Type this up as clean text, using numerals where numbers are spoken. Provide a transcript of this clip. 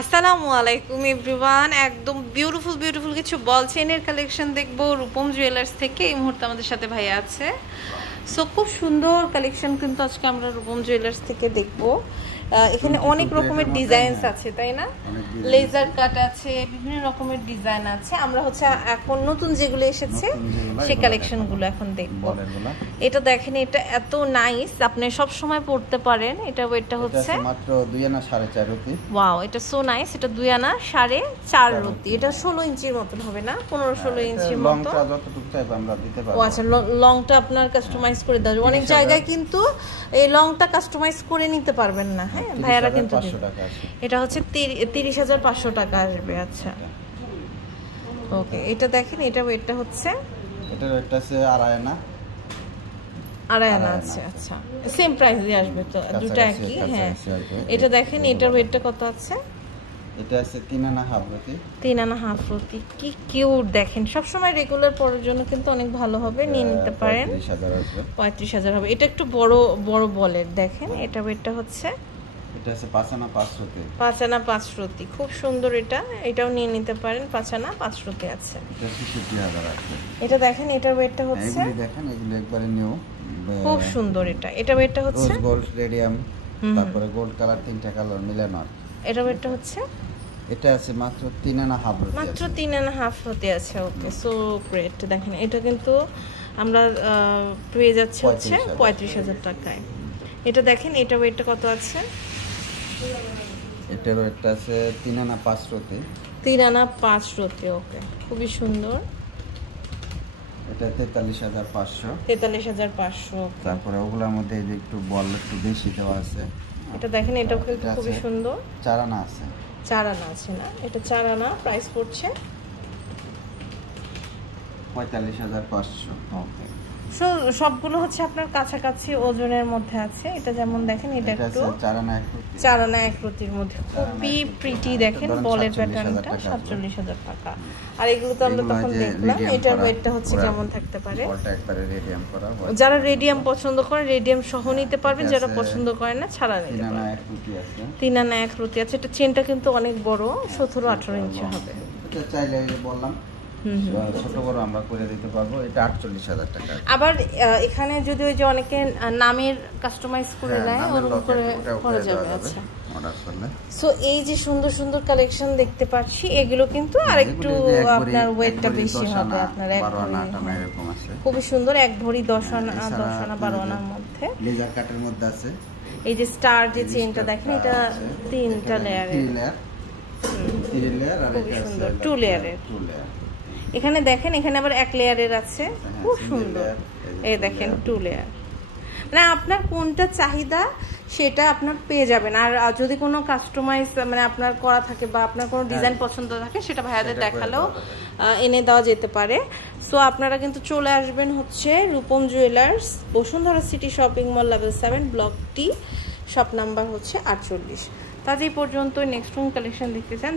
আসসালামু আলাইকুম এভরিওয়ান। একদম বিউটিফুল কিছু বল চেনের কালেকশন দেখবো রূপম জুয়েলার্স থেকে। এই মুহূর্তে আমাদের সাথে ভাইয়া আছে। সো খুব সুন্দর কালেকশন কিন্তু আজকে আমরা রূপম জুয়েলার্স থেকে দেখবো। এখানে অনেক রকমের ডিজাইনস আছে, তাই না? লেজার কাট আছে, বিভিন্ন রকমের ডিজাইন আছে। আমরা হচ্ছে এখন নতুন যেগুলো এসেছে সেই কালেকশনগুলো এখন দেখবো। এটা দেখেন, এটা এত নাইস, আপনি সব সময় পড়তে পারেন। এটা ওয়েটটা হচ্ছে মাত্র 2 আনা 4.5 রতি। ওয়াও, এটা সো নাইস। এটা 2 আনা 4.5 রতি। এটা 16 ইঞ্চির মতন হবে না? 15-16 ইঞ্চির মতো। লংটা যতটুকু চাইবে আমরা দিতে পারবো। ও আচ্ছা, লংটা আপনার কাস্টমাইজ করে দেওয়া। অনেক জায়গায় কিন্তু এই লংটা কাস্টমাইজ করে নিতে পারবেন না। হ্যাঁ, ভাইয়ারা কিন্তু এটা হচ্ছে 30,500 টাকা আসবে। আচ্ছা ওকে, এটা দেখেন, এটা ওয়েটটা হচ্ছে এটার ওয়েটটা আছে 2.5 আনা। 2.5 আনা আছে। আচ্ছা, সেম প্রাইসে আসবে তো, দুটো একই। হ্যাঁ, এটা দেখেন, এটার ওয়েটটা কত আছে? এটা আছে 3 আনা হাফ রতি। 3 আনা হাফ রতি। কি কিউট দেখেন, সব সময় রেগুলার পরার জন্য কিন্তু অনেক ভালো হবে, নিয়ে নিতে পারেন। 35,000 হবে। এটা একটু বড় বড় বলের দেখেন, এটা ওয়েটটা হচ্ছে এটা আছে 5 আনা 5 রতি। 5 আনা 5 রতি, খুব সুন্দর। এটাও নিয়ে নিতে পারেন। 5 আনা 5 রতি আছে। এটা 60,000 আছে। এটা দেখেন, এটার ওয়েটটা হচ্ছে, এগুলি দেখেন, এগুলো একবারে নিউ, খুব সুন্দর। এটা ওয়েটটা হচ্ছে রোজ গোল্ড, রেডিয়াম, তারপরে গোল্ড কালার, তিনটা কালার মিলানো। এটা ওয়েটটা হচ্ছে, এটা আছে মাত্র 3 আনা হাফ রতি। মাত্র 3 আনা হাফ রতি আছে। ওকে, সো গ্রেট। দেখেন, এটা কিন্তু আমরা পেয়ে যাচ্ছে হচ্ছে 35,000 টাকায়। এটা দেখেন, এটা ওয়েটটা কত আছে? এটার ওয়েটটা আছে 3 আনা 5 রতি। 3 আনা 5 রতি। ওকে, খুবই সুন্দর। এটা 43,500। 43,500। তারপরে ওগুলোর মধ্যে এই যে একটু বল একটু বেশি দেওয়া আছে। এটা দেখেন, এটাও কিন্তু খুবই সুন্দর। 4 আনা আছে। 4 আনা আছে না? এটা 4 আনা, প্রাইস পড়ছে 45,500। ওকে, সবগুলো হচ্ছে আপনার কাছাকাছি ওজনের মধ্যে আছে। এটা যেমন দেখেন, এটা একটু 4 আনা 1 রতির মধ্যে, খুবই প্রিটি। দেখেন বলের প্যাটার্নটা, 47,000 টাকা। আর এগুলো তো আমরা তখন দেখলাম। এটার ওয়েটটা হচ্ছে কেমন থাকতে পারে? বলটা একবারে রেডিয়াম করা। যারা রেডিয়াম পছন্দ করেন রেডিয়াম সহ নিতে পারবেন, যারা পছন্দ করেন না ছাড়া নিতে পারবেন। 3 আনা 1 রতি আছে। 3 আনা 1 রতি আছে। এটা চেনটা কিন্তু অনেক বড়, 17-18 ইঞ্চি হবে। এটা চাইলে বললাম ছোট বড় আমরা করে দিতে পারবো। এটা 48,000 টাকা। আবার এখানে যদি ওই যে অনেকে নামের কাস্টমাইজ করে নেয়, ওরকম করে করা যাবে। আচ্ছা, অর্ডার করলে। সো এই যে সুন্দর সুন্দর কালেকশন দেখতে পাচ্ছি, এগুলো কিন্তু আরেকটু আপনার ওয়েটটা বেশি হবে। আপনার 12 আনা 18 আনা এরকম আছে। খুবই সুন্দর, 1 ভরি 10 আনা 12 আনার মধ্যে। লেজার কাটের মধ্যে আছে। এই যে স্টার যে চেইনটা দেখেন, এটা 3টা লেয়ারের। 3 লেয়ার আর খুব এটা সুন্দর, 2 লেয়ারের। 2 লেয়ার। এখানে দেখেন, এখানে আবার 1 লেয়ারের আছে, খুব সুন্দর। এই দেখেন 2 লেয়ার। মানে আপনার কোনটা চাহিদা সেটা আপনার পেয়ে যাবেন। আর যদি কোনো কাস্টমাইজ মানে আপনার করা থাকে বা আপনার কোনো ডিজাইন পছন্দ থাকে, সেটা ভাইয়াদের দেখালেও এনে দেওয়া যেতে পারে। সো আপনারা কিন্তু চলে আসবেন হচ্ছে Rupam jewellers, Bashundhara city shopping mall, level 7, block T, shop number হচ্ছে 48। তো আজ এই পর্যন্ত। নেক্সট রুম কালেকশন দেখতে চান